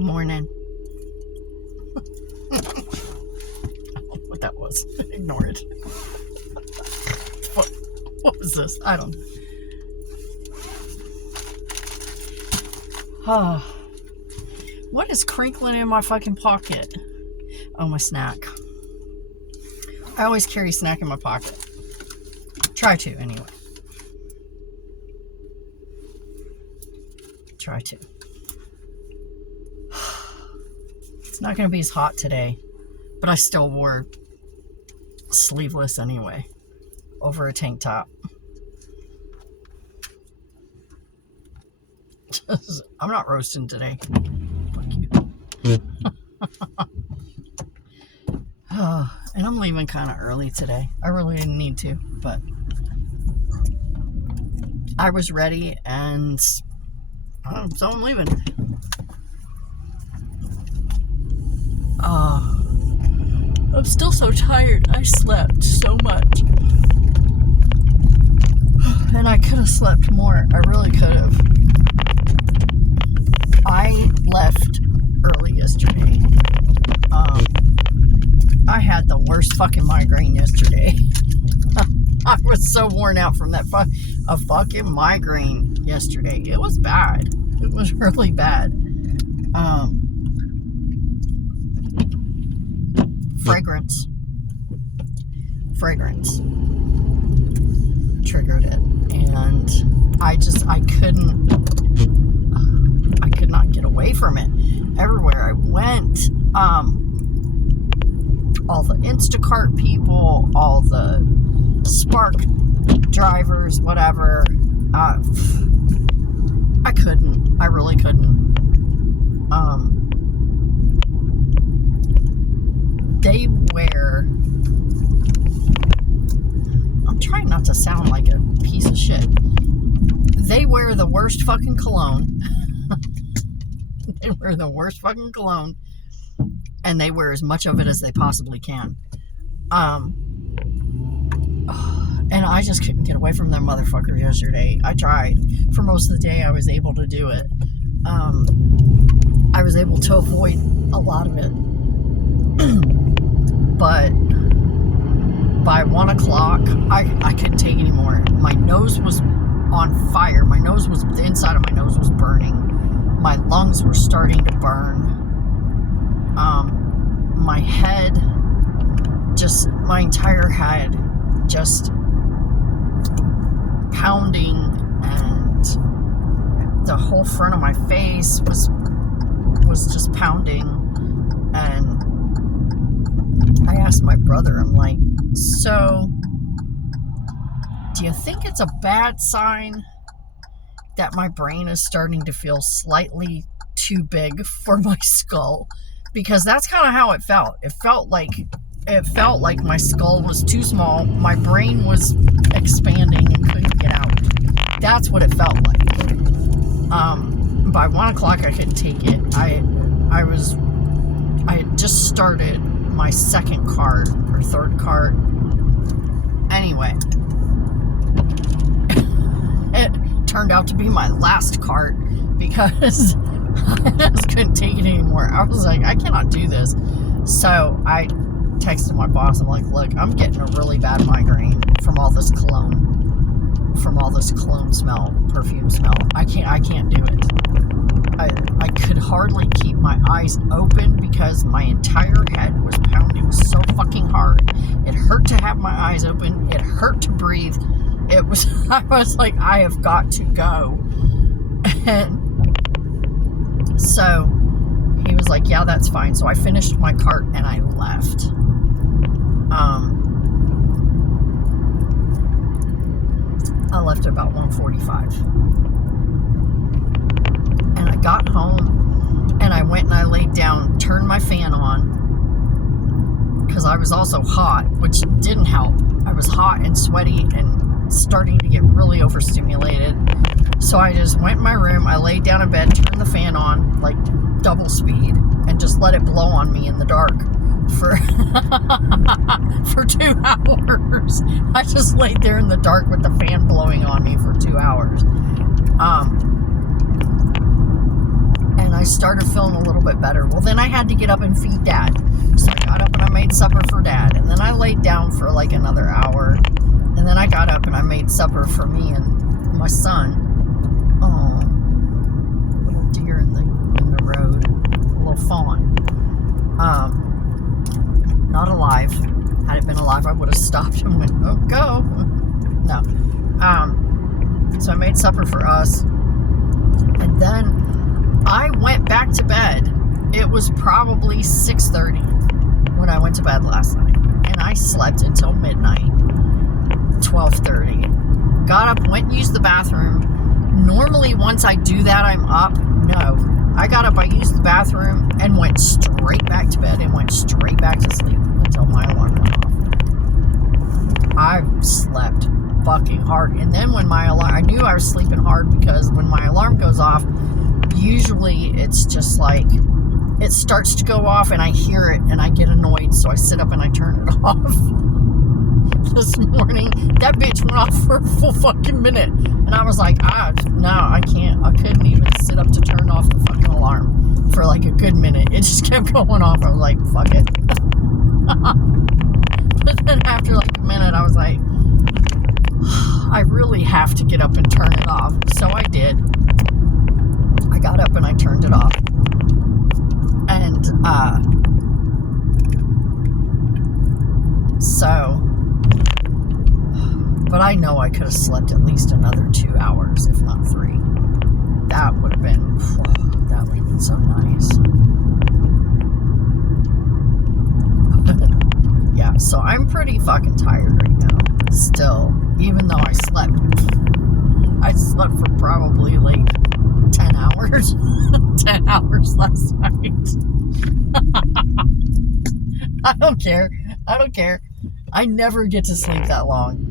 Good morning. I don't know what that was. Ignore it. What was this? I don't know. What is crinkling in my fucking pocket? Oh, my snack. I always carry a snack in my pocket. Try to, anyway. Try to. It's not going to be as hot today, but I still wore sleeveless anyway, over a tank top. I'm not roasting today. Fuck you. And I'm leaving kind of early today. I really didn't need to, but I was ready, and so I'm leaving. I'm still so tired. I slept so much. And I could have slept more. I really could have. I left early yesterday. I had the worst fucking migraine yesterday. I was so worn out from that fucking migraine yesterday. It was bad. It was really bad. Fragrance triggered it, and I could not get away from it. Everywhere I went, all the Instacart people, all the Spark drivers, whatever, I really couldn't. They wear, I'm trying not to sound like a piece of shit. They wear the worst fucking cologne. They wear the worst fucking cologne. And they wear as much of it as they possibly can. And I just couldn't get away from them motherfuckers yesterday. I tried. For most of the day, I was able to do it. I was able to avoid a lot of it. But by 1 o'clock, I couldn't take it anymore. My nose was on fire. The inside of my nose was burning. My lungs were starting to burn. My head, my entire head, just pounding, and the whole front of my face was just pounding. And I asked my brother, I'm like, so, do you think it's a bad sign that my brain is starting to feel slightly too big for my skull? Because that's kind of how it felt. It felt like my skull was too small. My brain was expanding and couldn't get out. That's what it felt like. By 1 o'clock, I couldn't take it. I had just started my second cart or third cart. Anyway, it turned out to be my last cart because I just couldn't take it anymore. I was like, I cannot do this. So I texted my boss. I'm like, look, I'm getting a really bad migraine from all this cologne smell, perfume smell. I can't do it. I could hardly keep my eyes open because my entire head was pounding so fucking hard. It hurt to have my eyes open. It hurt to breathe. I was like, I have got to go. And so he was like, yeah, that's fine. So I finished my cart and I left. I left at about 1:45. And I got home and I went and I laid down, turned my fan on, because I was also hot, which didn't help. I was hot and sweaty and starting to get really overstimulated. So I just went in my room, I laid down in bed, turned the fan on, like double speed, and just let it blow on me in the dark for 2 hours. I just laid there in the dark with the fan blowing on me for 2 hours. And I started feeling a little bit better. Well, then I had to get up and feed Dad. So I got up and I made supper for Dad. And then I laid down for like another hour. And then I got up and I made supper for me and my son. Oh, little deer in the road. A little fawn. Not alive. Had it been alive, I would have stopped and went, oh, go. No. So I made supper for us. And then I went back to bed. It was probably 6:30 when I went to bed last night. And I slept until midnight, 12:30. Got up, went and used the bathroom. Normally, once I do that, I'm up. No. I got up, I used the bathroom, and went straight back to bed and went straight back to sleep until my alarm went off. I slept fucking hard. And then when my alarm, I knew I was sleeping hard because when my alarm goes off, usually it's just like, it starts to go off and I hear it and I get annoyed. So I sit up and I turn it off. This morning, that bitch went off for a full fucking minute. And I was like, no, I can't. I couldn't even sit up to turn off the fucking alarm for like a good minute. It just kept going off. I was like, fuck it. But then after like a minute, I was like, I really have to get up and turn it off. So I did. I got up and I turned it off. And, but I know I could have slept at least another 2 hours, if not 3. That would have been so nice. Yeah, so I'm pretty fucking tired right now. Still, even though I slept for probably like 10 hours. 10 hours last night. I don't care. I never get to sleep that long.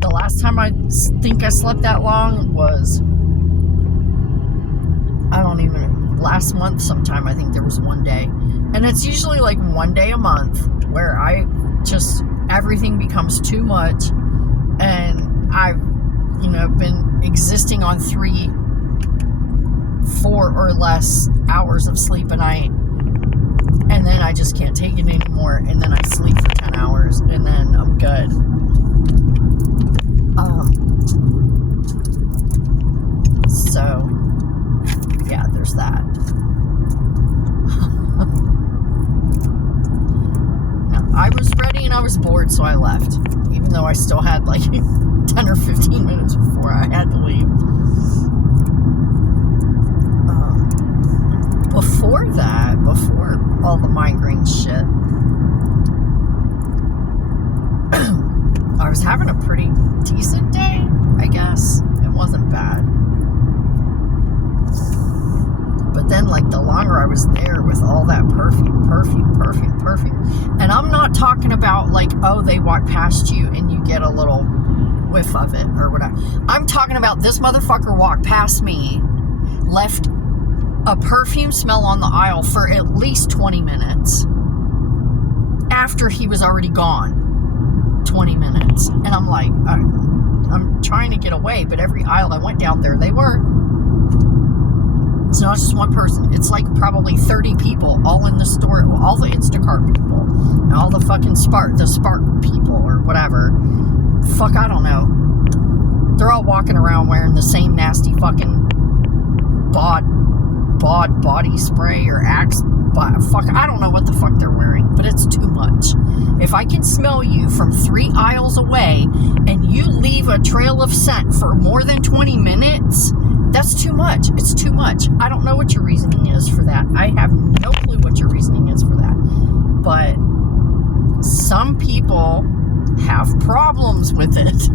The last time I think I slept that long was, last month sometime. I think there was one day. And it's usually like one day a month where everything becomes too much. And I've, been existing on 3, 4 or less hours of sleep a night. And then I just can't take it anymore. And then I sleep for 10 hours. And then I'm good. So, yeah, there's that. Now, I was ready and I was bored, so I left. Even though I still had like 10 or 15 minutes before I had to leave. Before all the migraine shit, I was having a pretty decent day, I guess. It wasn't bad. But then, like, the longer I was there with all that perfume. And I'm not talking about, like, oh, they walk past you and you get a little whiff of it or whatever. I'm talking about this motherfucker walked past me, left a perfume smell on the aisle for at least 20 minutes after he was already gone. 20 minutes. And I'm like, I'm trying to get away, but every aisle I went down there, they were. It's not just one person. It's like probably 30 people all in the store, all the Instacart people, and all the fucking Spark people or whatever. Fuck, I don't know. They're all walking around wearing the same nasty fucking bod body spray or Axe. Fuck, I don't know what the fuck they're wearing, but it's too much. If I can smell you from 3 aisles away and you leave a trail of scent for more than 20 minutes, that's too much. It's too much. I don't know what your reasoning is for that. I have no clue what your reasoning is for that. But some people have problems with it.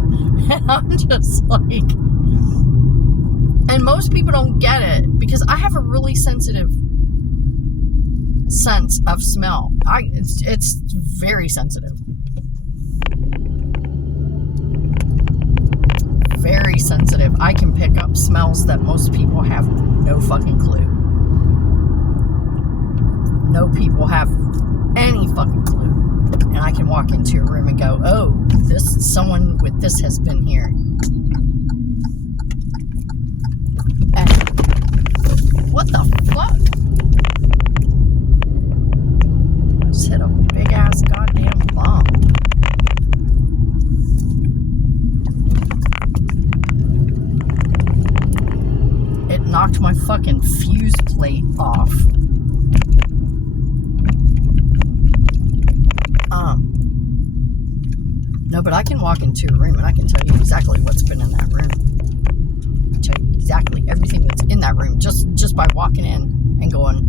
And I'm just like... And most people don't get it because I have a really sensitive sense of smell. It's very sensitive. Very sensitive. I can pick up smells that most people have no fucking clue. No people have any fucking clue. And I can walk into a room and go, oh, someone with this has been here. What the fuck? I just hit a big ass goddamn bump. It knocked my fucking fuse plate off. No, but I can walk into a room and I can tell you exactly what's been in that room. I can tell you exactly everything that's in that room just by walking in and going,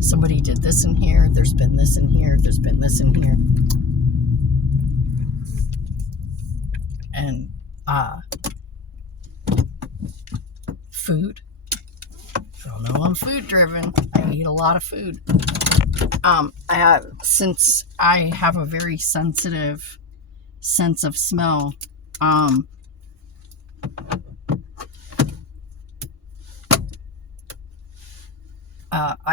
somebody did this in here, there's been this in here, there's been this in here. And food. I don't know, I'm food driven. I eat a lot of food. Since I have a very sensitive sense of smell, I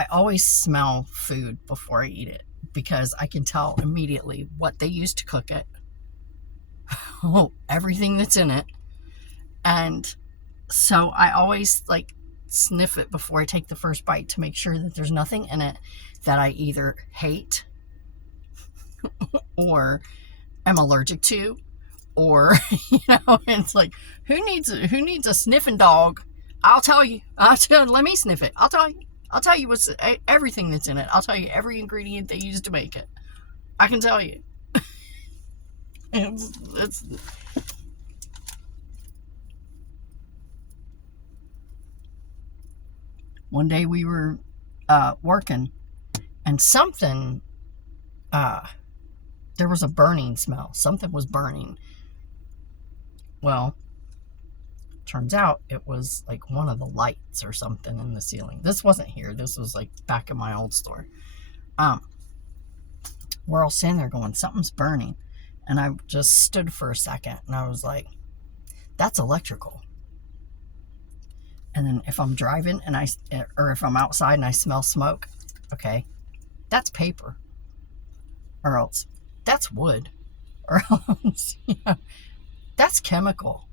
always smell food before I eat it because I can tell immediately what they used to cook it, everything that's in it, and so I always like sniff it before I take the first bite to make sure that there's nothing in it that I either hate or am allergic to, or it's like, who needs a sniffing dog? I'll tell you. Let me sniff it. I'll tell you what's everything that's in it. I'll tell you every ingredient they used to make it. I can tell you. It's one day we were working, and something, there was a burning smell. Something was burning. Well, turns out it was like one of the lights or something in the ceiling. This wasn't here. This was like back in my old store. We're all sitting there going, something's burning. And I just stood for a second and I was like, that's electrical. And then if I'm driving and or if I'm outside and I smell smoke, okay, that's paper. Or else that's wood. Or else, that's chemical.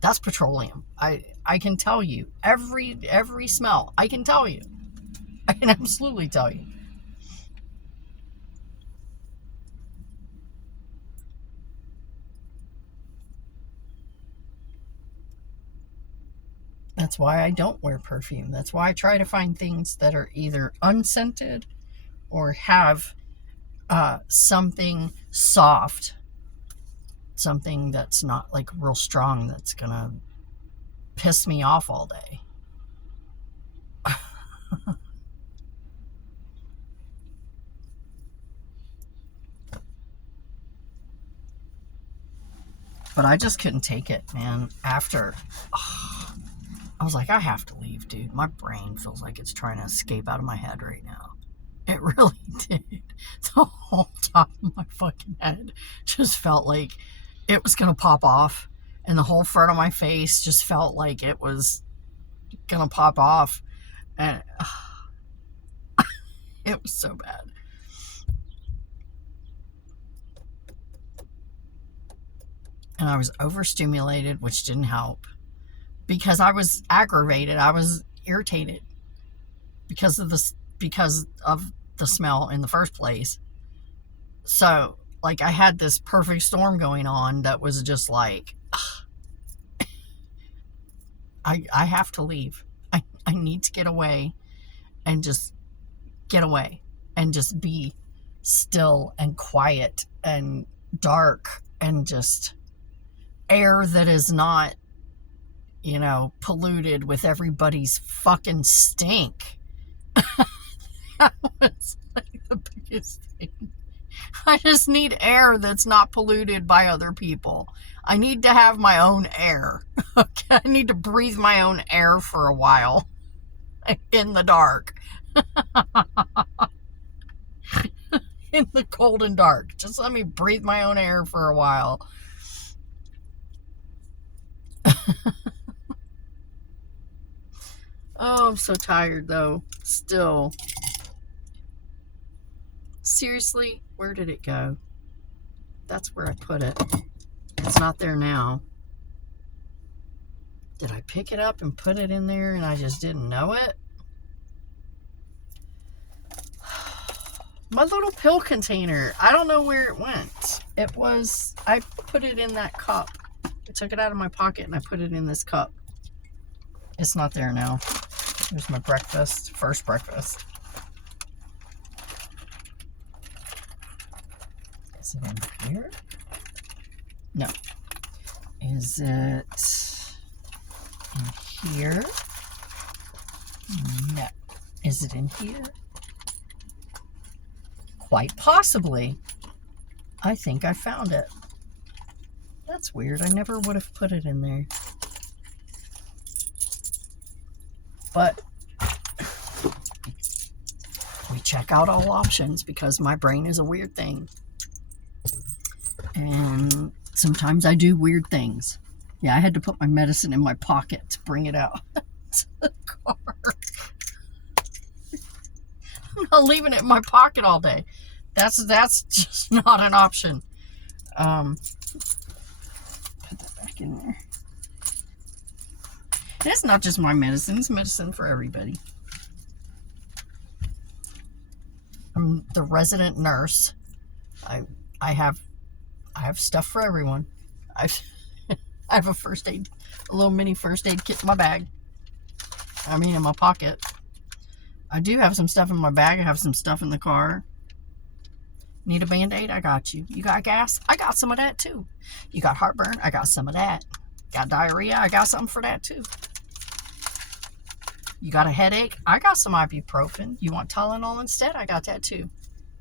That's petroleum. I can tell you every smell. I can tell you. I can absolutely tell you. That's why I don't wear perfume. That's why I try to find things that are either unscented or have something soft, something that's not like real strong, that's gonna piss me off all day. But I just couldn't take it, man. After, I was like, I have to leave, dude. My brain feels like it's trying to escape out of my head right now. It really did. The whole top of my fucking head just felt like it was going to pop off. And the whole front of my face just felt like it was going to pop off. And it was so bad. And I was overstimulated, which didn't help. Because I was aggravated. I was irritated. Because of the smell in the first place. So, like, I had this perfect storm going on that was just like, I have to leave. I need to get away and just get away and just be still and quiet and dark and just air that is not, polluted with everybody's fucking stink. That was like the biggest thing. I just need air that's not polluted by other people. I need to have my own air. Okay, I need to breathe my own air for a while in the dark. In the cold and dark. Just let me breathe my own air for a while. Oh, I'm so tired though. Still. Seriously, where did it go? That's where I put it. It's not there now. Did I pick it up and put it in there and I just didn't know it? My little pill container. I don't know where it went. I put it in that cup. I took it out of my pocket and I put it in this cup. It's not there now. Here's my breakfast. First breakfast. Is it in here? No. Is it in here? No. Is it in here? Quite possibly. I think I found it. That's weird. I never would have put it in there. But we check out all options because my brain is a weird thing. And sometimes I do weird things. Yeah, I had to put my medicine in my pocket to bring it out to the car. I'm not leaving it in my pocket all day. That's just not an option. Put that back in there. And it's not just my medicine. It's medicine for everybody. I'm the resident nurse. I have stuff for everyone. I have a little mini first aid kit in my bag. I mean, in my pocket. I do have some stuff in my bag. I have some stuff in the car. Need a Band-Aid? I got you. You got gas? I got some of that too. You got heartburn? I got some of that. Got diarrhea? I got something for that too. You got a headache? I got some ibuprofen. You want Tylenol instead? I got that too.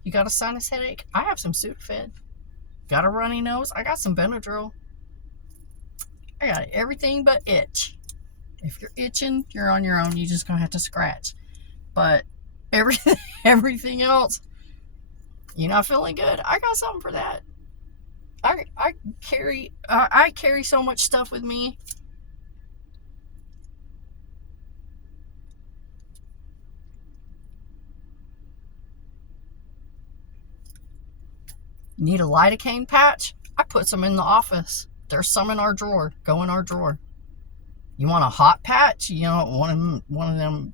You got a sinus headache? I have some Sudafed. Got a runny nose? I got some Benadryl. I got everything but itch. If you're itching, you're on your own. You just gonna have to scratch. But everything else, you're not feeling good? I got something for that. I carry so much stuff with me. Need a lidocaine patch? I put some in the office. There's some in our drawer. Go in our drawer. You want a hot patch? You know, one of them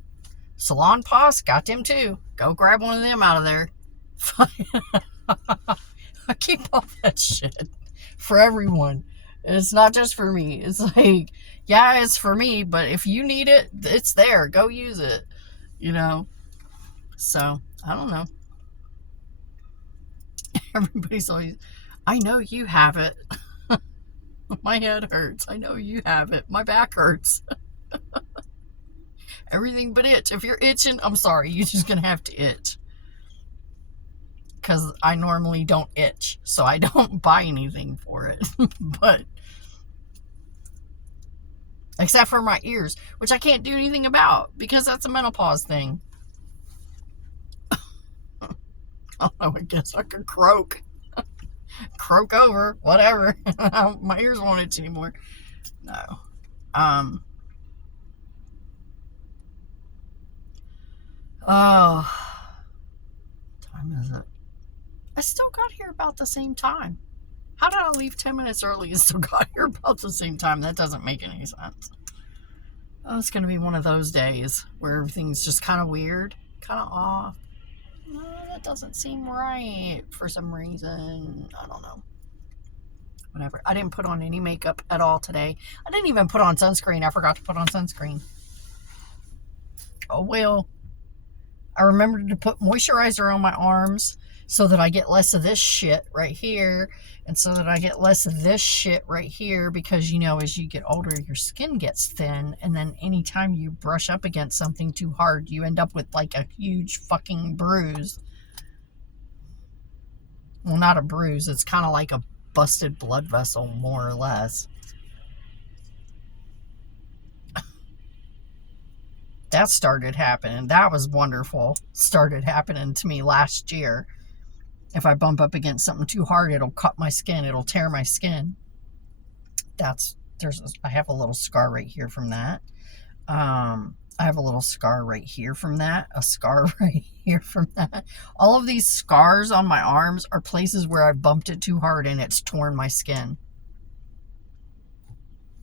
salon paws? Got them too. Go grab one of them out of there. I keep all that shit for everyone. It's not just for me. It's like, yeah, it's for me, but if you need it, it's there. Go use it. You know? So, I don't know. Everybody's always, I know you have it. My head hurts. I know you have it. My back hurts. Everything but itch. If you're itching, I'm sorry. You're just going to have to itch. Because I normally don't itch. So I don't buy anything for it. But, except for my ears, which I can't do anything about. Because that's a menopause thing. I guess I could croak. Croak over, whatever. My ears won't itch anymore. No. Oh, what time is it? I still got here about the same time. How did I leave 10 minutes early and still got here about the same time? That doesn't make any sense. Oh, it's going to be one of those days where everything's just kind of weird, kind of off. No, that doesn't seem right for some reason. I don't know. Whatever. I didn't put on any makeup at all today. I didn't even put on sunscreen. I forgot to put on sunscreen. Oh, well. I remembered to put moisturizer on my arms so that I get less of this shit right here. And so that I get less of this shit right here. Because, you know, as you get older, your skin gets thin. And then anytime you brush up against something too hard, you end up with like a huge fucking bruise. Well, not a bruise. It's kind of like a busted blood vessel, more or less. That started happening. That was wonderful. Started happening to me last year. If I bump up against something too hard, it'll cut my skin. It'll tear my skin. I have a little scar right here from that. I have a little scar right here from that. A scar right here from that. All of these scars on my arms are places where I bumped it too hard and it's torn my skin.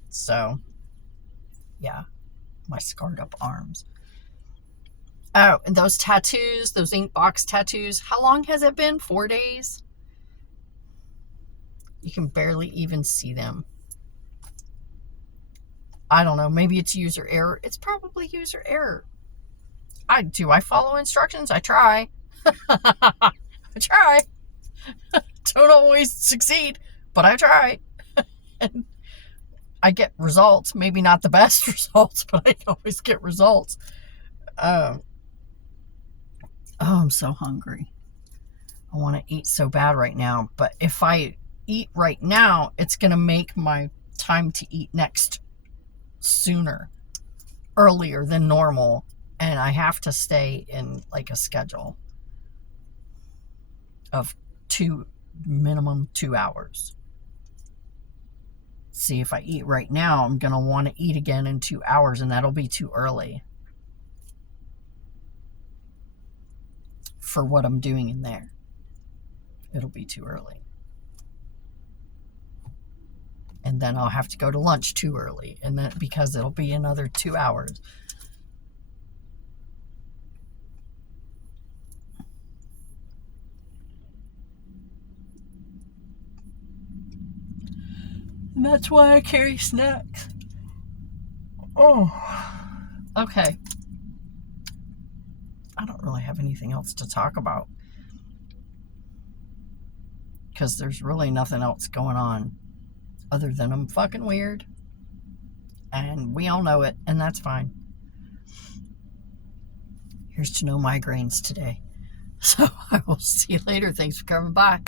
So, Yeah, my scarred up arms. Oh, and those tattoos, those ink box tattoos, how long has it been? 4 days? You can barely even see them. I don't know. Maybe it's user error. It's probably user error. I follow instructions? I try. I try. Don't always succeed, but I try. And I get results. Maybe not the best results, but I always get results. Oh, I'm so hungry. I want to eat so bad right now. But if I eat right now, it's going to make my time to eat next sooner, earlier than normal. And I have to stay in like a schedule of minimum 2 hours. See, if I eat right now, I'm going to want to eat again in 2 hours, and that'll be too early for what I'm doing in there. It'll be too early. And then I'll have to go to lunch too early, and then because it'll be another 2 hours. And that's why I carry snacks. Oh. Okay. I don't really have anything else to talk about, because there's really nothing else going on other than I'm fucking weird. And we all know it, and that's fine. Here's to no migraines today. So I will see you later. Thanks for coming by.